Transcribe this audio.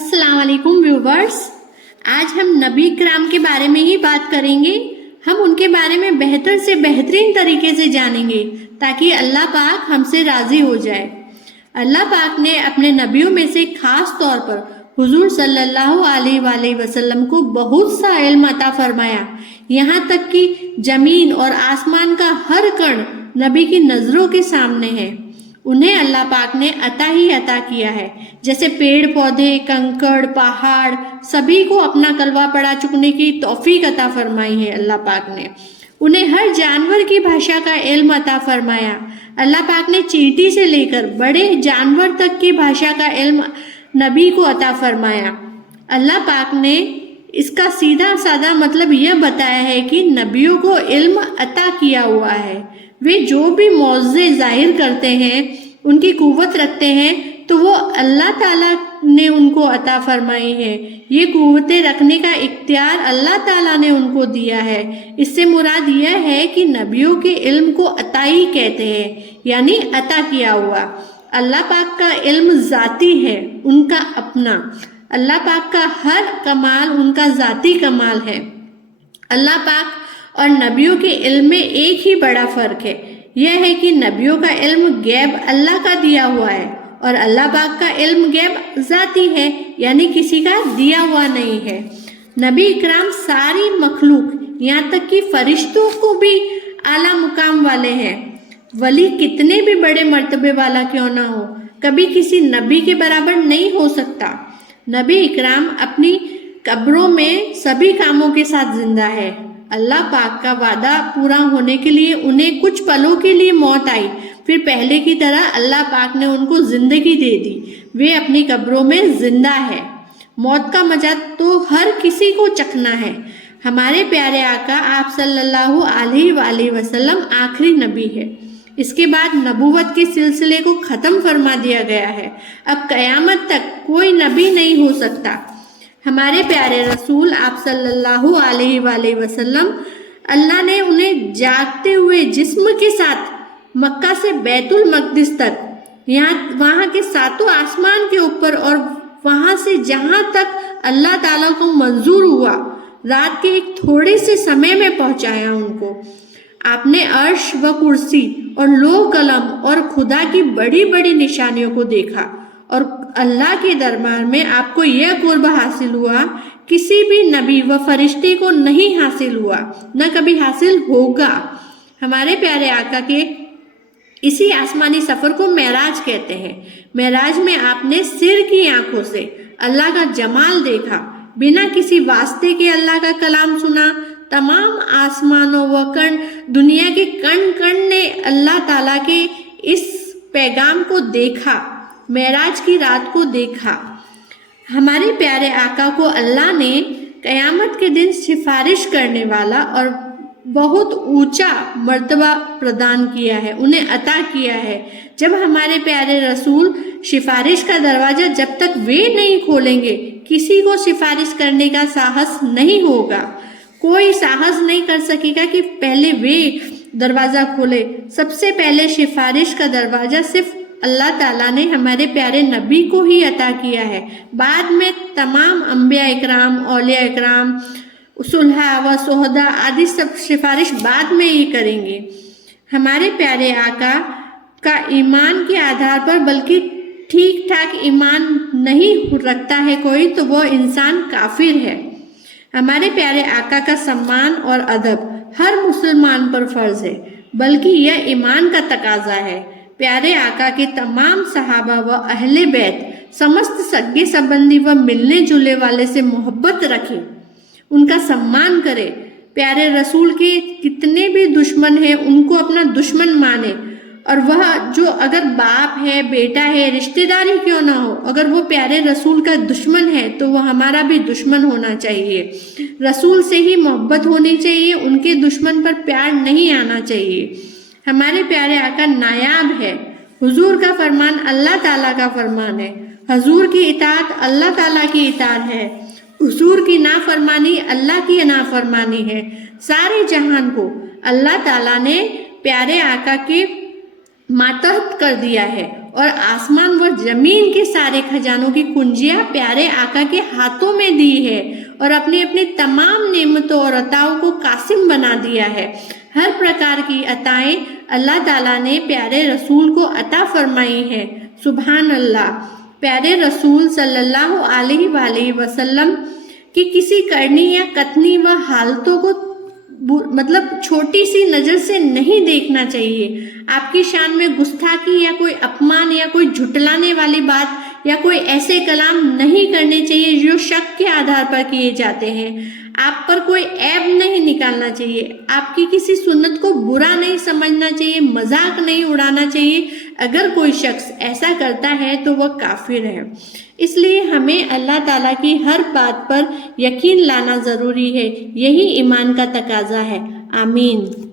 अस्सलाम वालेकुम व्यूवर्स। आज हम नबी करام के बारे में ही बात करेंगे। हम उनके बारे में बेहतर से बेहतरीन तरीके से जानेंगे ताकि अल्लाह पाक हमसे राजी हो जाए। अल्लाह पाक ने अपने नबियों में से खास तौर पर हुजूर सल्लल्लाहु अलैहि वसल्लम को बहुत सा इल्म अता फरमाया। यहाँ तक कि जमीन और आसमान का हर कण नबी की नजरों के सामने है। उन्हें अल्लाह पाक ने अता ही अता किया है। जैसे पेड़ पौधे, कंकड़, पहाड़ सभी को अपना कलवा पढ़ा चुकने की तौफीक अता फरमाई है अल्लाह पाक ने। उन्हें हर जानवर की भाषा का इल्म अता फरमाया। अल्लाह पाक ने चींटी से लेकर बड़े जानवर तक की भाषा का इल्म नबी को अता फरमाया। अल्लाह पाक ने इसका सीधा साधा मतलब यह बताया है कि नबियों को इल्म अता किया हुआ है। वे जो भी मौज़े जाहिर करते हैं, उनकी कुव्वत रखते हैं, तो वो अल्लाह ताला ने उनको अता फरमाई है। ये कुव्वतें रखने का इख्तियार अल्लाह ताला ने उनको दिया है। इससे मुराद यह है कि नबियों के इल्म को अताई कहते हैं, यानी अता किया हुआ। अल्लाह पाक का इल्म ज़ाती है, उनका अपना। अल्लाह पाक का हर कमाल उनका ज़ाती कमाल है। अल्लाह पाक और नबियों के इल्म में एक ही बड़ा फ़र्क है। यह है कि नबियों का इल्म गैब अल्लाह का दिया हुआ है और अल्लाह पाक का इल्म गैब ज़ाती है, यानी किसी का दिया हुआ नहीं है। नबी इकराम सारी मखलूक यहाँ तक कि फरिश्तों को भी आला मुकाम वाले हैं। वली कितने भी बड़े मर्तबे वाला क्यों ना हो, कभी किसी नबी के बराबर नहीं हो सकता। नबी इकराम अपनी कब्रों में सभी कामों के साथ जिंदा है। अल्लाह पाक का वादा पूरा होने के लिए उन्हें कुछ पलों के लिए मौत आई, फिर पहले की तरह अल्लाह पाक ने उनको जिंदगी दे दी। वे अपनी कब्रों में जिंदा है। मौत का मजा तो हर किसी को चखना है। हमारे प्यारे आका आप सल्लल्लाहु अलैहि वसल्लम आखिरी नबी है। इसके बाद नबूवत के सिलसिले को ख़त्म फरमा दिया गया है। अब क़यामत तक कोई नबी नहीं हो सकता। हमारे प्यारे रसूल आप सल्लल्लाहु अलैहि वसल्लम, अल्लाह ने उन्हें जागते हुए जिस्म के साथ मक्का से बैतुल मक़दिस तक, वहाँ के सातों आसमान के ऊपर और वहाँ से जहाँ तक अल्लाह ताला को मंजूर हुआ, रात के एक थोड़े से समय में पहुँचाया उनको। आपने अर्श व कुर्सी और लोह कलम और खुदा की बड़ी बड़ी निशानियों को देखा और अल्लाह के दरबार में आपको यह कुर्ब हासिल हुआ, किसी भी नबी व फरिश्ते को नहीं हासिल हुआ, न कभी हासिल होगा। हमारे प्यारे आका के इसी आसमानी सफ़र को मेराज कहते हैं। मेराज में आपने सिर की आंखों से अल्लाह का जमाल देखा, बिना किसी वास्ते के अल्लाह का कलाम सुना। तमाम आसमानों व कण, दुनिया के कण कण ने अल्लाह ताला के इस पैगाम को देखा, मेराज की रात को देखा। हमारे प्यारे आका को अल्लाह ने क़यामत के दिन सिफारिश करने वाला और बहुत ऊंचा मर्तबा प्रदान किया है, उन्हें अता किया है। जब हमारे प्यारे रसूल सिफारिश का दरवाज़ा जब तक वे नहीं खोलेंगे, किसी को सिफारिश करने का साहस नहीं होगा। कोई साहस नहीं कर सकेगा कि पहले वे दरवाज़ा खोले। सबसे पहले सिफारिश का दरवाज़ा सिर्फ अल्लाह ताला ने हमारे प्यारे नबी को ही अता किया है। बाद में तमाम अंबिया इकराम, औलिया इकराम, सुलहा व सोहदा आदि सब सिफारिश बाद में ही करेंगे। हमारे प्यारे आका का ईमान के आधार पर बल्कि ठीक ठाक ईमान नहीं रखता है कोई, तो वो इंसान काफिर है। हमारे प्यारे आका का सम्मान और अदब हर मुसलमान पर फर्ज है, बल्कि यह ईमान का तकाजा है। प्यारे आका के तमाम सहाबा व अहले बैत, समस्त सगे संबंधी व मिलने जुलने वाले से मोहब्बत रखें, उनका सम्मान करें। प्यारे रसूल के कितने भी दुश्मन हैं उनको अपना दुश्मन माने, और वह जो अगर बाप है, बेटा है, रिश्तेदारी क्यों ना हो, अगर वो प्यारे रसूल का दुश्मन है तो वह हमारा भी दुश्मन होना चाहिए। रसूल से ही मोहब्बत होनी चाहिए, उनके दुश्मन पर प्यार नहीं आना चाहिए। हमारे प्यारे आका नायाब है। हुजूर का फरमान अल्लाह ताला का फरमान है। हुजूर की इताअत अल्लाह ताला की इताअत है। हुजूर की नाफरमानी अल्लाह की नाफरमानी है। सारे जहान को अल्लाह ताला ने प्यारे आका के मातहत कर दिया है اور آسمان و زمین کے سارے خزانوں کی کنجیاں پیارے آقا کے ہاتھوں میں دی ہے اور اپنی اپنی تمام نعمتوں اور عطاؤں کو قاسم بنا دیا ہے۔ ہر پرکار کی عطائیں اللہ تعالیٰ نے پیارے رسول کو عطا فرمائی ہیں۔ سبحان اللہ۔ پیارے رسول صلی اللہ علیہ وآلہ وسلم کی کسی کرنی یا کتنی و حالتوں کو چھوٹی سی نظر سے نہیں دیکھنا چاہیے۔ آپ کی شان میں گستاخی یا کوئی اپمان یا کوئی جھٹلانے والی بات یا کوئی ایسے کلام نہیں کرنے چاہیے جو شک کے آدھار پر کیے جاتے ہیں۔ آپ پر کوئی عیب نہیں نکالنا چاہیے، آپ کی کسی سنت کو برا نہیں سمجھنا چاہیے، مذاق نہیں اڑانا چاہیے۔ اگر کوئی شخص ایسا کرتا ہے تو وہ کافر ہے۔ اس لیے ہمیں اللہ تعالیٰ کی ہر بات پر یقین لانا ضروری ہے، یہی ایمان کا تقاضا ہے۔ آمین۔